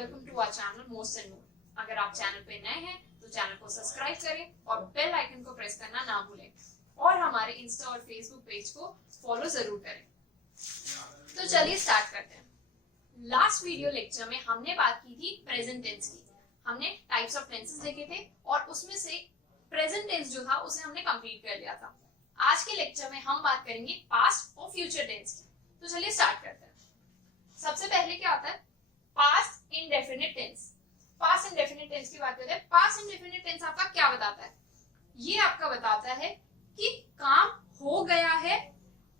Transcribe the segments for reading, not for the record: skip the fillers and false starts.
Welcome to our channel most and more. अगर आप channel पे नए हैं तो चैनल को सब्सक्राइब करें और बेल आइकन को प्रेस करना ना भूलें और हमारे इंस्टा और फेसबुक पेज को फॉलो जरूर करें। तो चलिए स्टार्ट करते हैं। लास्ट वीडियो लेक्चर में हमने बात की थी प्रेजेंट टेंस की। हमने टाइप्स ऑफ टेंसेस देखे थे और उसमें से प्रेजेंट टेंस जो था उसे हमने कंप्लीट कर लिया था। आज के लेक्चर में हम बात करेंगे पास्ट और फ्यूचर टेंस की। तो चलिए स्टार्ट करते हैं। सबसे पहले क्या होता है? Past indefinite tense. Past indefinite tense की बात करते हैं। पास्ट इंडेफिनिट टेंस आपका क्या बताता है? ये आपका बताता है कि काम हो गया है,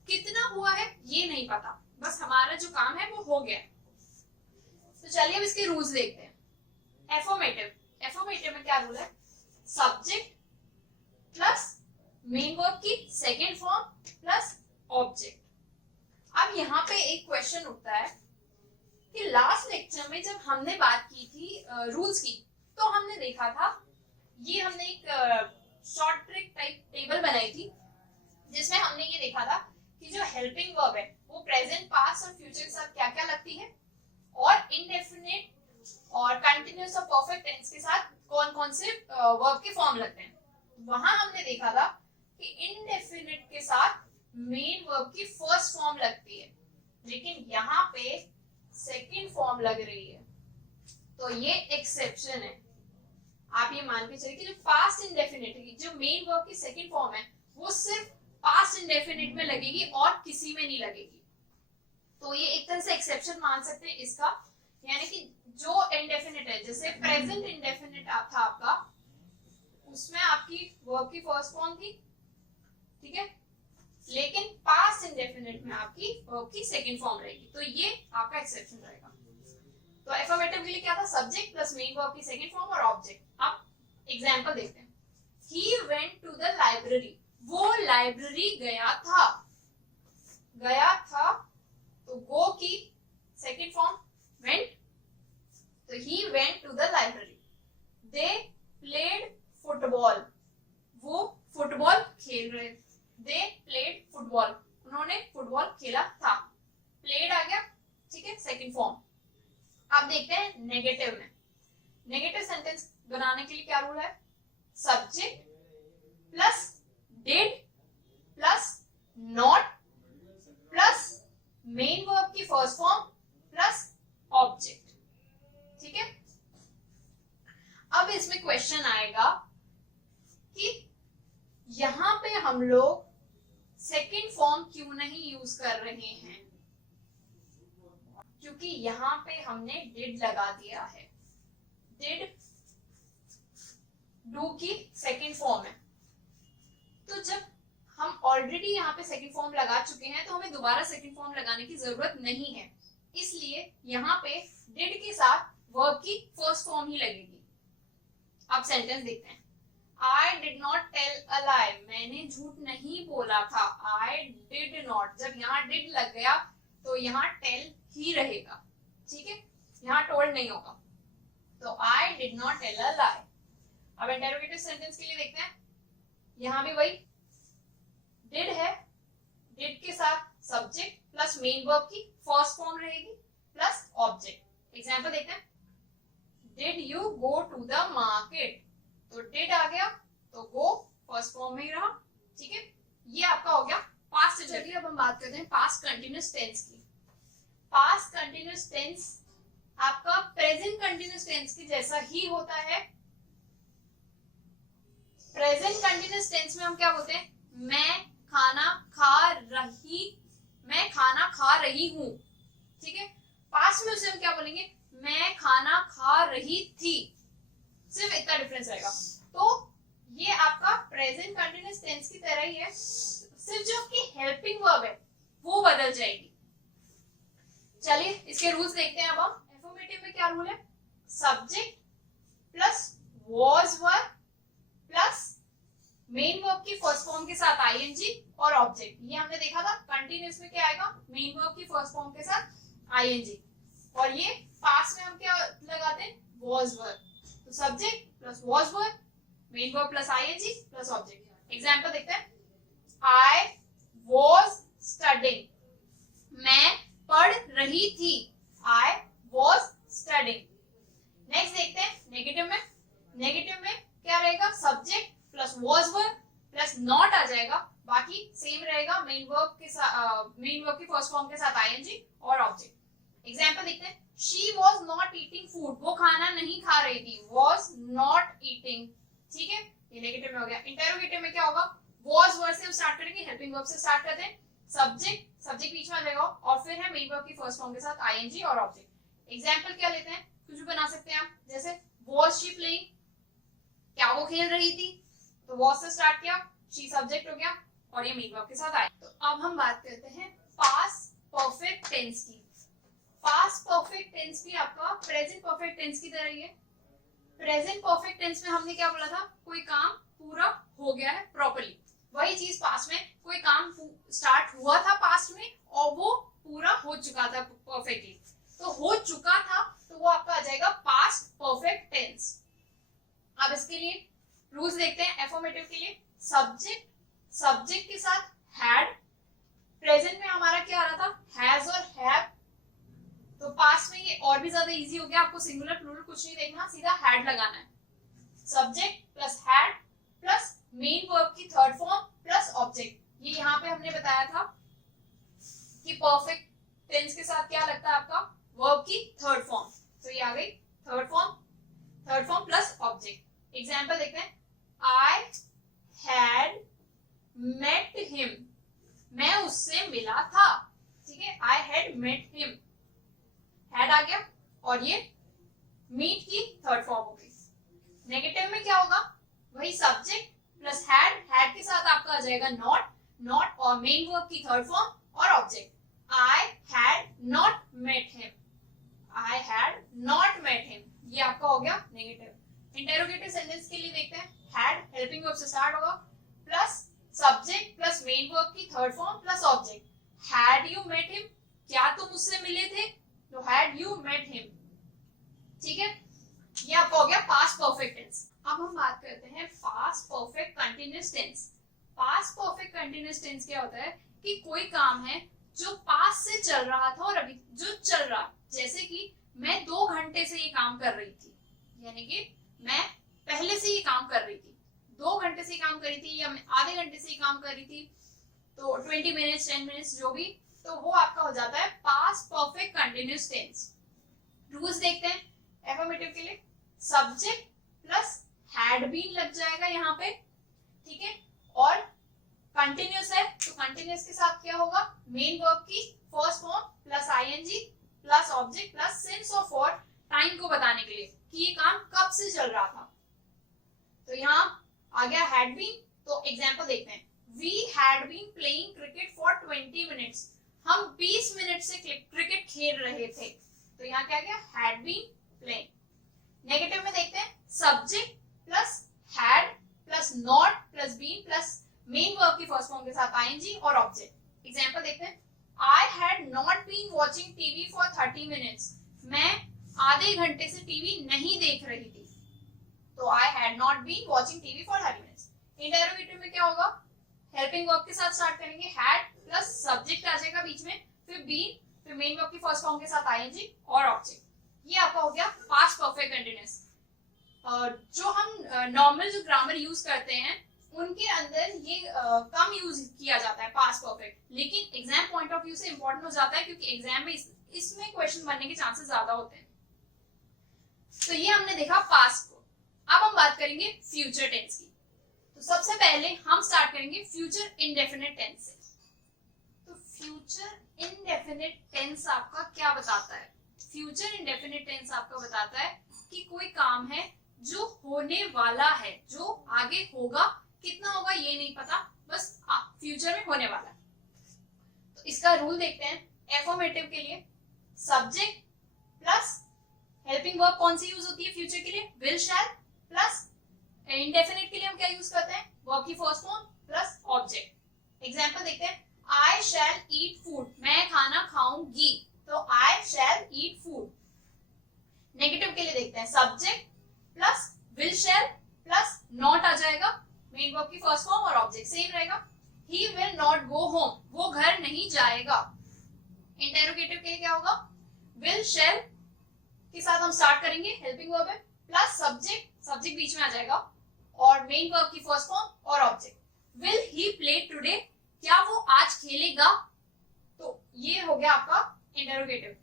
कितना हुआ है ये नहीं पता, बस हमारा जो काम है वो हो गया। तो चलिए अब इसके रूल्स देखते हैं। एफर्मेटिव। एफर्मेटिव में क्या रूल है? सब्जेक्ट प्लस मेन वर्ब की सेकेंड फॉर्म प्लस ऑब्जेक्ट। अब यहाँ पे एक क्वेश्चन उठता है कि लास्ट लेक्चर में जब हमने बात की थी रूल्स की, तो हमने देखा था, ये हमने एक शॉर्ट ट्रिक टाइप टेबल बनाई थी जिसमें हमने ये देखा था कि जो हेल्पिंग वर्ब है वो प्रेजेंट, पास्ट और फ्यूचर के साथ क्या क्या लगती है और इंडेफिनिट और कंटिन्यूअस और परफेक्ट टेंस के साथ कौन कौन से वर्ब के फॉर्म लगते हैं। वहां हमने देखा था कि इंडेफिनिट के साथ मेन वर्ब की फर्स्ट फॉर्म लगती है, लेकिन यहाँ पे सेकंड फॉर्म लग रही है, तो ये एक्सेप्शन है। आप ये मान के चलिए कि जो पास्ट इंडेफिनिट है, जो मेन वर्ब की सेकंड फॉर्म है, वो सिर्फ पास्ट इंडेफिनिट में लगेगी और किसी में नहीं लगेगी। तो ये एक तरह से एक्सेप्शन मान सकते हैं इसका, यानी कि जो इंडेफिनिट है, जैसे प्रेजेंट इंडेफिनिट था आपका, उसमें आपकी वर्ब की फर्स्ट फॉर्म थी, ठीक है, लेकिन पास्ट इंडेफिनिट में आपकी वर्ब की सेकंड फॉर्म रहेगी, तो ये आपका एक्सेप्शन रहेगा। तो एफर्मेटिव के लिए क्या था? सब्जेक्ट प्लस मेन वर्ब की सेकंड फॉर्म और ऑब्जेक्ट। अब एग्जांपल देखते हैं। He went to the library. वो लाइब्रेरी गया था। गया था तो गो की सेकंड फॉर्म went, तो he went to the library. They played football. वो फुटबॉल खेल रहे। They played football. उन्होंने फुटबॉल खेला था। Played आ गया, ठीक है, सेकंड फॉर्म। अब देखते हैं नेगेटिव में। नेगेटिव सेंटेंस बनाने के लिए क्या रूल है? Subject plus did plus not plus main verb की फर्स्ट फॉर्म प्लस ऑब्जेक्ट, ठीक है। अब इसमें क्वेश्चन आएगा कि यहां पे हम लोग सेकेंड फॉर्म क्यों नहीं यूज कर रहे हैं? क्योंकि यहां पे हमने डिड लगा दिया है। डिड डू की सेकेंड फॉर्म है, तो जब हम ऑलरेडी यहाँ पे सेकेंड फॉर्म लगा चुके हैं तो हमें दोबारा सेकेंड फॉर्म लगाने की जरूरत नहीं है, इसलिए यहाँ पे डिड के साथ वर्ब की फर्स्ट फॉर्म ही लगेगी। अब सेंटेंस देखते हैं। I did not tell a lie. मैंने झूठ नहीं बोला था। I did not, जब यहाँ did लग गया तो यहाँ tell ही रहेगा, ठीक है, यहाँ told नहीं होगा। तो I did not tell a lie। अब इंटेरोगेटिव सेंटेंस के लिए देखते हैं। यहाँ भी वही did है, did के साथ सब्जेक्ट प्लस मेन वर्ब की फर्स्ट फॉर्म रहेगी प्लस ऑब्जेक्ट। एग्जाम्पल देखते हैं। Did you go to the market? तो डिड आ गया तो गो फर्स्ट फॉर्म में ही रहा, ठीक है, ये आपका हो गया पास्ट। चलिए अब हम बात करते हैं पास्ट कंटिन्यूअस टेंस की। पास्ट कंटिन्यूअस टेंस आपका प्रेजेंट कंटिन्यूअस टेंस की जैसा ही होता है। प्रेजेंट कंटिन्यूअस टेंस में हम क्या बोलते हैं? मैं खाना खा रही हूँ, ठीक है। पास्ट में उसे हम क्या बोलेंगे? मैं खाना खा रही थी। सिर्फ इतना डिफरेंस रहेगा। तो ये आपका प्रेजेंट कंटिन्यूअस टेंस की तरह ही है, सिर्फ जो आपकी हेल्पिंग वर्ब है वो बदल जाएगी। चलिए इसके रूल्स देखते हैं। अब हम एफर्मेटिव में क्या रूल है? Subject plus was were plus main verb की फर्स्ट फॉर्म के साथ आईएनजी और ऑब्जेक्ट। ये हमने देखा था। कंटिन्यूअस में क्या आएगा? मेन वर्ब की फर्स्ट फॉर्म के साथ आईएनजी, और ये पास्ट में हम क्या लगाते हैं? Was were. तो subject plus was were, main verb plus ING plus object. Example देखते हैं। I was studying. मैं पढ़ रही थी। I was studying. She was not eating food, वो खाना नहीं खा रही थी, वॉज नॉट ईटिंग, ठीक है, ये नेगेटिव में हो गया। इंटेरोगेटिव में क्या होगा, वॉज वर्ड से स्टार्ट करेंगे, हेल्पिंग वर्ब से स्टार्ट करते हैं, सब्जेक्ट बीच में आ जाएगा और फिर है मेन वर्ब की फर्स्ट फॉर्म के साथ आईएनजी और ऑब्जेक्ट। एग्जांपल क्या लेते हैं, कुछ भी बना सकते हैं आप, जैसे वॉज शी प्लेइंग, क्या वो खेल रही थी, तो वॉज से स्टार्ट किया, शी सब्जेक्ट हो गया और ये मेन वर्ब के साथ आया। तो अब हम बात करते हैं पास्ट परफेक्ट टेंस की। पास्ट परफेक्ट टेंस भी आपका प्रेजेंट परफेक्ट टेंस की तरह ही है। प्रेजेंट परफेक्ट टेंस में हमने क्या बोला था, कोई काम पूरा हो गया है प्रॉपर्ली, वही चीज पास्ट में, कोई काम स्टार्ट हुआ था पास्ट में और वो पूरा हो चुका था परफेक्टली, तो हो चुका था तो वो आपका आ जाएगा पास्ट परफेक्ट टेंस। अब इसके लिए रूल्स देखते हैं। एफर्मेटिव के लिए सब्जेक्ट के साथ हैड, प्रेजेंट में हमारा क्या आ रहा था, हैज और हैव, तो पास्ट में ये और भी ज्यादा इजी हो गया, आपको सिंगुलर प्लूरल कुछ नहीं देखना, सीधा हैड लगाना है। Subject plus had plus main verb की थर्ड फॉर्म प्लस ऑब्जेक्ट, ये यहाँ पे हमने बताया था कि परफेक्ट टेंस के साथ क्या लगता है आपका, वर्ब की थर्ड फॉर्म, तो ये आ गई third form plus object. Example देखते हैं, आई हैड मेट हिम, मैं उससे मिला था, ठीक है, I had met him, had आ गया और ये मीट की थर्ड फॉर्म हो गई। नेगेटिव में क्या होगा, वही सब्जेक्ट प्लस हैड के साथ आपका आ जाएगा नॉट और मेन वर्ब की थर्ड फॉर्म और object. I had not met him, I had not met him, ये आपका हो गया नेगेटिव। इंटेरोगेटिव सेंटेंस के लिए देखते हैं, हैड हेल्पिंग वर्ब से स्टार्ट होगा plus subject plus main verb की third form plus object. Had you met him, क्या तुम उससे मिले थे, तो हैड यू मेट हिम, ठीक है, ये आपका हो गया पास्ट परफेक्ट टेंस। अब हम बात करते हैं past perfect continuous tense. Past perfect continuous tense क्या होता है कि कोई काम है जो पास्ट से चल रहा था और अभी जो चल रहा, जैसे कि मैं 2 घंटे से ये काम कर रही थी, यानी कि मैं पहले से ये काम कर रही थी, 2 घंटे से काम कर रही थी या मैं आधे घंटे से काम कर रही थी, तो 20 मिनट्स 10 मिनट्स जो भी, तो वो आपका हो जाता है past perfect continuous tense. Rules देखते हैं। एफर्मेटिव के लिए सब्जेक्ट प्लस हैड बीन लग जाएगा यहाँ पे, ठीक है, और कंटिन्यूअस है तो कंटिन्यूअस के साथ क्या होगा, मेन वर्ब की first form plus ING plus object plus since और फॉर, टाइम को बताने के लिए कि ये काम कब से चल रहा था, तो यहाँ आ गया हैड बीन। तो एग्जांपल देखते हैं, we had been playing cricket for 20 minutes, हम 20 मिनट से क्रिकेट खेल रहे थे, तो यहाँ क्या गया, हैड बीन प्लेइंग। नेगेटिव में देखते हैं, subject plus had plus not plus been plus main verb की फर्स्ट फॉर्म के साथ आईएनजी और ऑब्जेक्ट। एग्जांपल देखते हैं, I had not been watching TV for 30 minutes, मैं आधे घंटे से टीवी नहीं देख रही थी, तो I had not been watching TV for 30 minutes. Interrogative में क्या होगा, हेल्पिंग वर्ब के साथ स्टार्ट करेंगे, हैड प्लस सब्जेक्ट आ जाएगा बीच में, फिर बीन, फिर मेन वर्ब की फर्स्ट फॉर्म के साथ आईएनजी और ऑब्जेक्ट। ये आपका हो गया पास्ट परफेक्ट कंटीन्यूअस। जो हम नॉर्मल जो ग्रामर यूज करते हैं उनके अंदर ये कम यूज किया जाता है पास्ट परफेक्ट, लेकिन एग्जाम पॉइंट ऑफ व्यू से इंपॉर्टेंट हो जाता है क्योंकि एग्जाम में इसमें क्वेश्चन बनने के चांसेस ज्यादा होते हैं। तो ये हमने देखा पास्ट को। अब हम बात करेंगे फ्यूचर टेंस की। तो सबसे पहले हम स्टार्ट करेंगे फ्यूचर इंडेफिनिट टेंस से। तो फ्यूचर इंडेफिनिट टेंस आपका क्या बताता है, फ्यूचर इंडेफिनिट टेंस आपका बताता है कि कोई काम है जो होने वाला है, जो आगे होगा, कितना होगा ये नहीं पता, बस फ्यूचर में होने वाला है। तो इसका रूल देखते हैं। एफर्मेटिव के लिए सब्जेक्ट प्लस हेल्पिंग वर्ब कौन सी यूज होती है फ्यूचर के लिए, विल शैल, प्लस इंडेफिनिट के लिए हम क्या यूज करते हैं, वर्ब की first form plus object. Example देखते हैं, आई शैल ईट फूड, मैं खाना खाऊंगी, तो आई शैल ईट फूड। नेगेटिव के लिए देखते हैं, subject plus will shall plus not आ जाएगा, मेन वर्ब की फर्स्ट फॉर्म और ऑब्जेक्ट सेम रहेगा। He will not go home, वो घर नहीं जाएगा। इंटेरोगेटिव के लिए क्या होगा, विल शैल के साथ हम स्टार्ट करेंगे, हेल्पिंग वर्ब है, प्लस सब्जेक्ट बीच में आ जाएगा और मेन वर्ब की फर्स्ट फॉर्म और object. Will he play today, क्या वो आज खेलेगा, तो ये हो गया आपका इंटेरोगेटिव।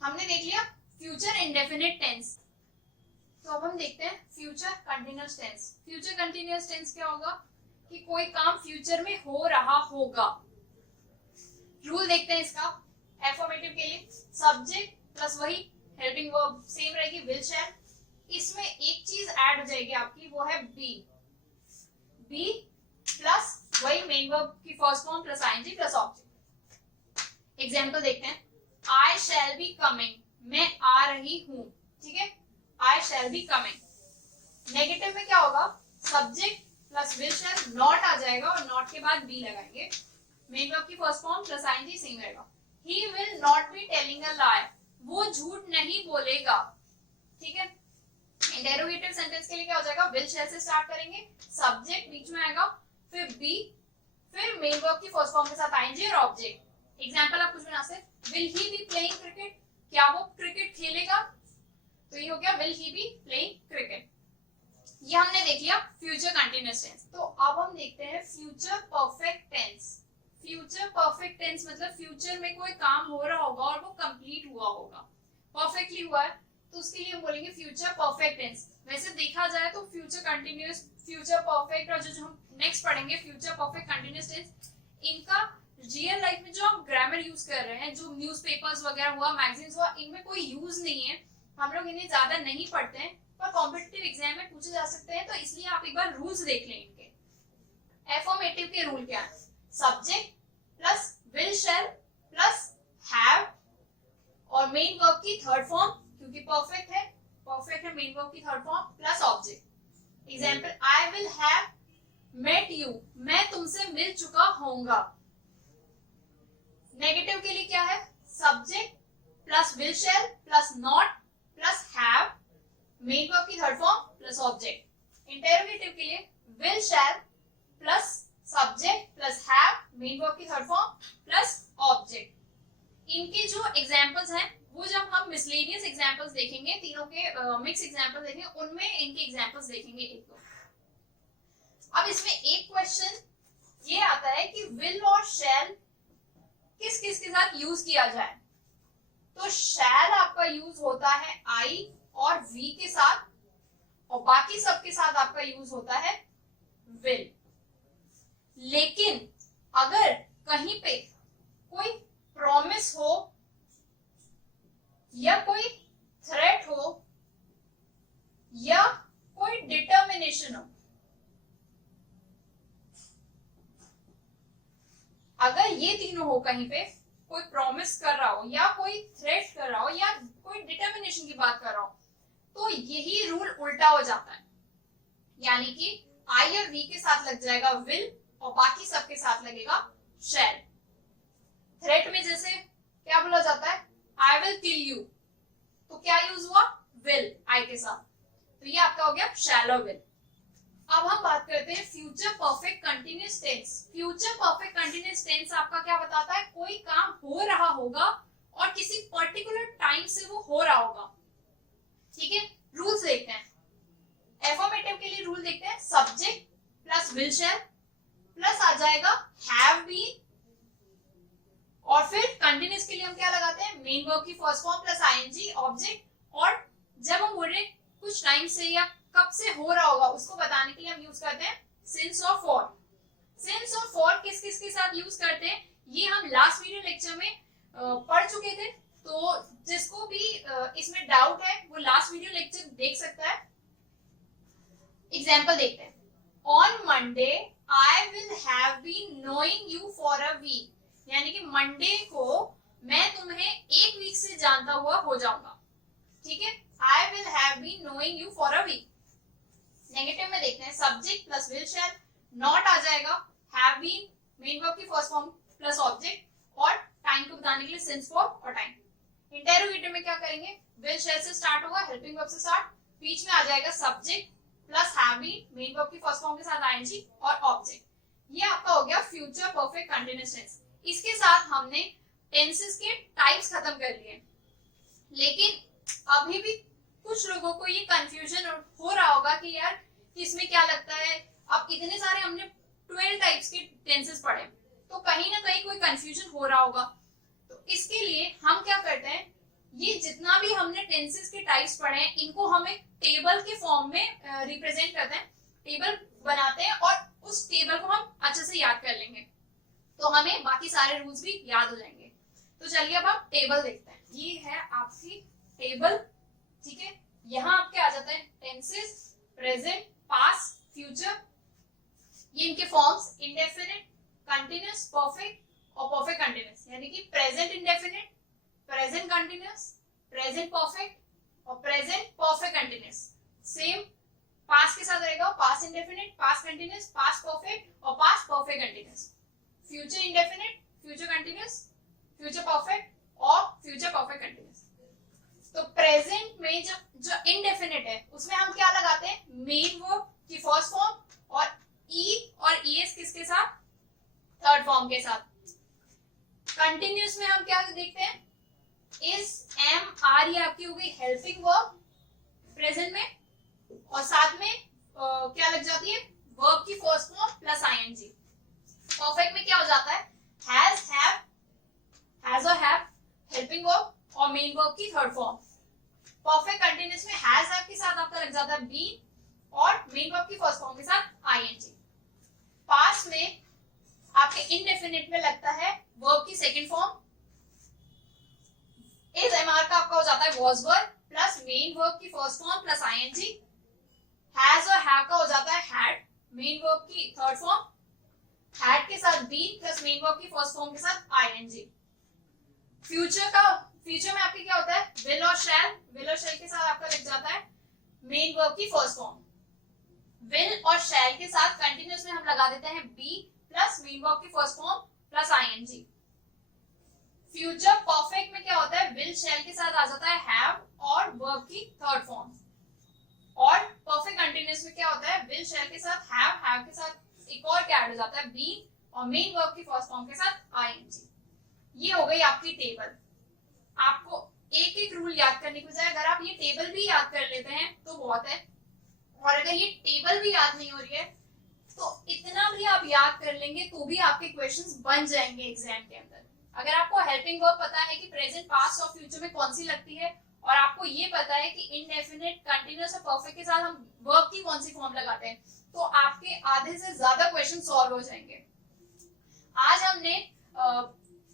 हमने देख लिया फ्यूचर इंडेफिनिट टेंस। तो अब हम देखते हैं future continuous tense. Future continuous tense क्या होगा कि कोई काम फ्यूचर में हो रहा होगा। रूल देखते हैं इसका। एफर्मेटिव के लिए सब्जेक्ट प्लस वही हेल्पिंग वर्ब सेम रहेगी विल शैल। इसमें एक चीज ऐड हो जाएगी आपकी, वो है बी। बी प्लस वही मेन वर्ब की first form plus ING plus object. Example देखते हैं। आई शैल बी कमिंग, मैं आ रही हूं, ठीक है, I shall be coming. Negative में क्या होगा, subject plus will shall, not आ जाएगा और नॉट के बाद बी लगाएंगे। मेन वर्ब की first form plus ING same रहेगा। He will not be telling a lie, वो झूठ नहीं बोलेगा, ठीक है। इंटेरोगेटिव सेंटेंस के लिए क्या हो जाएगा, विल शैल से स्टार्ट करेंगे, सब्जेक्ट बीच में आएगा, फिर बी, फिर मेन वर्ब की फर्स्ट फॉर्म के साथ आईएनजी और ऑब्जेक्ट। एग्जांपल आप कुछ बना सकते। Will he be playing cricket, क्या वो क्रिकेट खेलेगा, तो ये हो गया will he be playing cricket. ये हमने देख लिया फ्यूचर कंटीन्यूअस टेंस। तो अब हम देखते हैं future perfect tense. Future perfect tense मतलब फ्यूचर में कोई काम हो रहा होगा और वो कंप्लीट हुआ होगा, परफेक्टली हुआ है, तो उसके लिए हम बोलेंगे फ्यूचर परफेक्ट टेंस। वैसे देखा जाए तो फ्यूचर कंटीन्यूअस, फ्यूचर परफेक्ट और जो हम नेक्स्ट पढ़ेंगे फ्यूचर परफेक्ट कंटीन्यूअस टेंस, इनका रियल लाइफ में जो हम ग्रामर यूज कर रहे हैं, जो न्यूज़पेपर्स वगैरह हुआ, मैगजीन्स हुआ, इनमें कोई यूज नहीं है। हम लोग इन्हें ज्यादा नहीं पढ़ते हैं, पर कॉम्पिटिटिव एग्जाम में पूछे जा सकते हैं, तो इसलिए आप एक बार रूल्स देख लें इनके। एफर्मेटिव के रूल क्या है, subject plus will shall plus have और मेन वर्ब की थर्ड फॉर्म, क्योंकि परफेक्ट है मेन वर्ब की third form plus object. Example, I will have met you, मैं तुमसे मिल चुका होऊंगा। नेगेटिव के लिए क्या है, subject plus will shall plus not plus have, main verb की third form plus object. Interrogative के लिए will shall plus subject plus have, main verb की थर्ड फॉर्म प्लस ऑब्जेक्ट। इनके जो एग्जांपल्स हैं वो जब हम मिसलेनियस एग्जांपल्स देखेंगे, तीनों के मिक्स एग्जांपल देखेंगे, उनमें इनके एग्जांपल्स देखेंगे एक दो। अब इसमें एक क्वेश्चन ये आता है कि विल और शैल किस किस के साथ यूज किया जाए। तो शैल आपका यूज होता है आई और वी के साथ, और बाकी सब के साथ आपका यूज होता है विल। लेकिन अगर कहीं पे कोई प्रॉमिस हो या कोई थ्रेट हो या कोई डिटर्मिनेशन हो, अगर ये तीनों हो, कहीं पे कोई प्रॉमिस कर रहा हो या कोई थ्रेट कर रहा हो या कोई डिटर्मिनेशन की बात कर रहा हो, तो यही रूल उल्टा हो जाता है। यानी कि आई और वी के साथ लग जाएगा विल और बाकी सब के साथ लगेगा शैल। थ्रेट में जैसे क्या बोला जाता है, आई विल किल यू, तो क्या यूज हुआ, विल आई के साथ, तो ये आपका हो गया शैल और विल। अब हम बात करते हैं future perfect continuous tense. Future perfect continuous tense आपका क्या बताता है, कोई काम हो रहा होगा और किसी पर्टिकुलर टाइम से वो हो रहा होगा, ठीक है। रूल्स देखते हैं। एफर्मेटिव के लिए रूल देखते हैं, subject plus will shall plus आ जाएगा हैव बीन, और फिर कंटीन्यूअस के लिए हम क्या लगाते हैं, मेन वर्ब की first form plus ING object. और जब हम बोल रहे हैं कुछ टाइम से या कब से हो रहा होगा, उसको बताने के लिए हम यूज करते हैं सिंस और फॉर। सिंस और फॉर किस किस के साथ यूज करते हैं, ये हम लास्ट वीडियो लेक्चर में पढ़ चुके थे, तो जिसको भी इसमें डाउट है वो लास्ट वीडियो लेक्चर देख सकता है। एग्जांपल देखते हैं। On Monday I will have been knowing you for a week, यानी कि मंडे को मैं तुम्हें एक वीक से जानता हुआ हो जाऊंगा, ठीक है। I will have been knowing you for a week. Negative में देखते हैं, subject plus will shall, not आ जाएगा, हैव बीन मेन वर्ब की फर्स्ट फॉर्म प्लस ऑब्जेक्ट, और टाइम को बताने के लिए सिंस फॉर और टाइम। इंटेरोगेटिव में क्या करेंगे, विल शैल से स्टार्ट होगा, हेल्पिंग वर्ब से स्टार्ट, बीच में आ जाएगा subject plus have been main verb की फर्स्ट फॉर्म के साथ आईएनजी और ऑब्जेक्ट। ये आपका हो गया फ्यूचर परफेक्ट कंटीन्यूअस टेंस। इसके साथ हमने टेंसेस के टाइप्स खत्म कर लिए, लेकिन अभी भी कुछ लोगों को ये कंफ्यूजन हो रहा होगा कि यार इसमें क्या लगता है। अब इतने सारे हमने 12 टाइप्स के टेंसेस पढ़े, तो कहीं ना कहीं कोई कंफ्यूजन हो रहा होगा। तो इसके लिए हम क्या करते हैं, ये जितना भी हमने टेंसेस के टाइप्स पढ़े हैं इनको हम एक टेबल के फॉर्म में रिप्रेजेंट करते हैं, टेबल बनाते हैं और उस टेबल को हम अच्छे से याद कर लेंगे तो हमें बाकी सारे रूल्स भी याद हो जाएंगे। तो चलिए अब आप टेबल देखते हैं। ये है आपकी टेबल, ठीक है। यहाँ आपके आ जाते हैं टेंसेस, प्रेजेंट, पास्ट, फ्यूचर। ये इनके फॉर्म्स इंडेफिनिट, कंटिन्यूअस, परफेक्ट और परफेक्ट कंटिन्यूअस, यानी कि present indefinite, present continuous, present perfect और present perfect continuous. Same past के साथ रहेगा past indefinite, past continuous, past perfect और past perfect continuous. Future indefinite, future continuous, future perfect और future perfect continuous. तो present में जो इंडेफिनिट है उसमें हम क्या लगाते हैं, मेन वर्ब की फर्स्ट फॉर्म और ई और ईएस किसके साथ, थर्ड फॉर्म के साथ। कंटिन्यूअस में हम क्या देखते हैं, इज, एम, आर, ये आपकी हो गई हेल्पिंग वर्ब प्रेजेंट में, और साथ में क्या लग जाती है, वर्ब की first form plus ING. Perfect में क्या हो जाता है, हैज, हैव और हैव हेल्पिंग वर्ब और मेन वर्ब की थर्ड फॉर्म। परफेक्ट कंटिन्यूअस में हैज, हैव के साथ आपका लग जाता है बी और मेन वर्ब की फर्स्ट फॉर्म के साथ आईएनजी। पास्ट में आपके इंडेफिनिट में लगता है वर्ब की सेकंड फॉर्म, इज, एमआर का आपका हो जाता है was were plus main verb की first form plus ING. Has और हैव का हो जाता है हैड, मेन वर्ब की थर्ड फॉर्म, हैड के साथ बी प्लस मेन वर्ब की फर्स्ट फॉर्म के साथ आईएनजी। फ्यूचर में आपके क्या होता है, विल और शैल के साथ आपका लग जाता है मेन वर्ब की फर्स्ट फॉर्म। विल और शैल के साथ कंटिन्यूअस में हम लगा देते हैं बी प्लस मेन वर्ब की first form plus ING. Future perfect में क्या होता है, विल शैल के साथ आ जाता है हैव और वर्ब की थर्ड फॉर्म। और परफेक्ट कंटिन्यूअस में क्या होता है, विल शैल के साथ हैव के साथ एक और क्या ऐड हो जाता है बी और मेन वर्ब की फर्स्ट फॉर्म के साथ आईएनजी। ये हो गई आपकी टेबल। आपको एक एक रूल याद करने की बजाय अगर आप ये टेबल भी याद कर लेते हैं तो बहुत है, और अगर ये टेबल भी याद नहीं हो रही है तो इतना भी आप याद कर लेंगे तो भी आपके क्वेश्चंस बन जाएंगे एग्जाम के अंदर। अगर आपको हेल्पिंग वर्ब पता है कि प्रेजेंट, पास्ट और फ्यूचर में कौन सी लगती है, और आपको ये पता है कि इंडेफिनिट, कंटीन्यूअस और परफेक्ट के साथ हम वर्ब की कौन सी फॉर्म लगाते हैं, तो आपके आधे से ज्यादा क्वेश्चन सॉल्व हो जाएंगे। आज हमने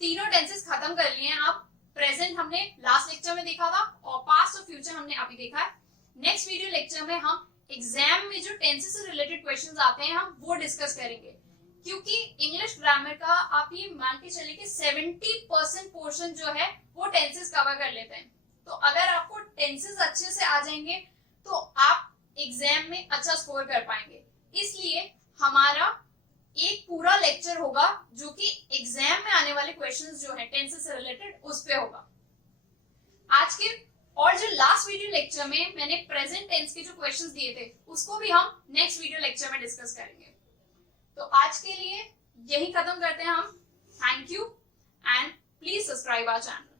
तीनों टेंसेस खत्म कर लिए हैं। आप प्रेजेंट हमने लास्ट लेक्चर में देखा था और पास्ट और फ्यूचर हमने अभी देखा है। नेक्स्ट वीडियो लेक्चर में हम एग्जाम में जो टेंसेस से रिलेटेड क्वेश्चंस आते हैं हम वो डिस्कस करेंगे, क्योंकि इंग्लिश ग्रामर का आप ये मान के चलिए कि 70% पोर्शन जो है वो टेंसेस कवर कर लेते हैं। तो अगर आपको टेंसेस अच्छे से आ जाएंगे तो आप एग्जाम में अच्छा स्कोर कर पाएंगे। इसलिए हमारा एक पूरा लेक्चर होगा जो कि एग्जाम में आने वाले क्वेश्चंस जो है टेंसेस से रिलेटेड उस पे होगा। आज के और जो लास्ट वीडियो लेक्चर में मैंने प्रेजेंट टेंस के जो क्वेश्चंस दिए थे उसको भी हम नेक्स्ट वीडियो लेक्चर में डिस्कस करेंगे। तो आज के लिए यही खत्म करते हैं हम। Thank you and please subscribe our channel.